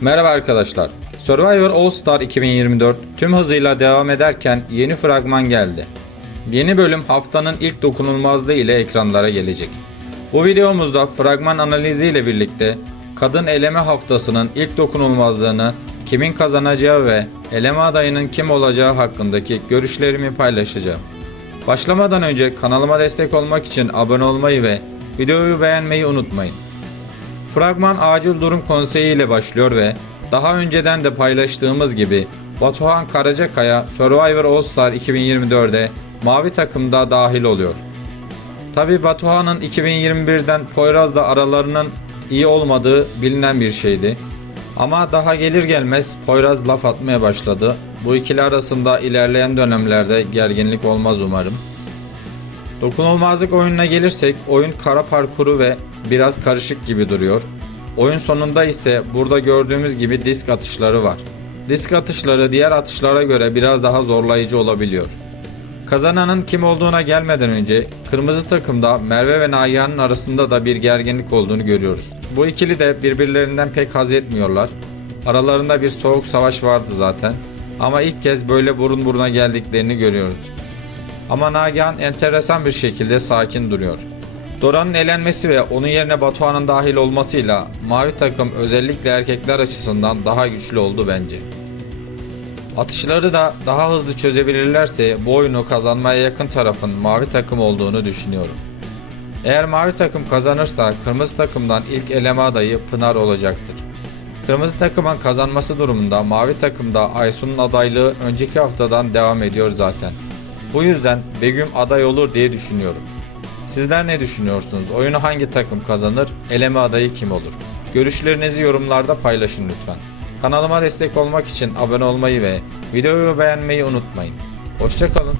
Merhaba arkadaşlar. Survivor All Star 2024 tüm hızıyla devam ederken yeni fragman geldi. Yeni bölüm haftanın ilk dokunulmazlığı ile ekranlara gelecek. Bu videomuzda fragman analizi ile birlikte kadın eleme haftasının ilk dokunulmazlığını, kimin kazanacağı ve eleme adayının kim olacağı hakkındaki görüşlerimi paylaşacağım. Başlamadan önce kanalıma destek olmak için abone olmayı ve videoyu beğenmeyi unutmayın. Fragman acil durum konseyi ile başlıyor ve daha önceden de paylaştığımız gibi Batuhan Karacakaya Survivor All Star 2024'de mavi takımda dahil oluyor. Tabi Batuhan'ın 2021'den Poyraz'la aralarının iyi olmadığı bilinen bir şeydi. Ama daha gelir gelmez Poyraz laf atmaya başladı. Bu ikili arasında ilerleyen dönemlerde gerginlik olmaz umarım. Dokunulmazlık oyununa gelirsek oyun kara parkuru ve biraz karışık gibi duruyor. Oyun sonunda ise burada gördüğümüz gibi disk atışları var. Disk atışları diğer atışlara göre biraz daha zorlayıcı olabiliyor. Kazananın kim olduğuna gelmeden önce kırmızı takımda Merve ve Nagihan'ın arasında da bir gerginlik olduğunu görüyoruz. Bu ikili de birbirlerinden pek haz etmiyorlar. Aralarında bir soğuk savaş vardı zaten. Ama ilk kez böyle burun buruna geldiklerini görüyoruz. Ama Nagihan enteresan bir şekilde sakin duruyor. Dora'nın elenmesi ve onun yerine Batuhan'ın dahil olmasıyla mavi takım özellikle erkekler açısından daha güçlü oldu bence. Atışları da daha hızlı çözebilirlerse bu oyunu kazanmaya yakın tarafın mavi takım olduğunu düşünüyorum. Eğer mavi takım kazanırsa kırmızı takımdan ilk eleme adayı Pınar olacaktır. Kırmızı takımın kazanması durumunda mavi takımda Aysun'un adaylığı önceki haftadan devam ediyor zaten. Bu yüzden Begüm aday olur diye düşünüyorum. Sizler ne düşünüyorsunuz? Oyunu hangi takım kazanır? Eleme adayı kim olur? Görüşlerinizi yorumlarda paylaşın lütfen. Kanalıma destek olmak için abone olmayı ve videoyu beğenmeyi unutmayın. Hoşçakalın.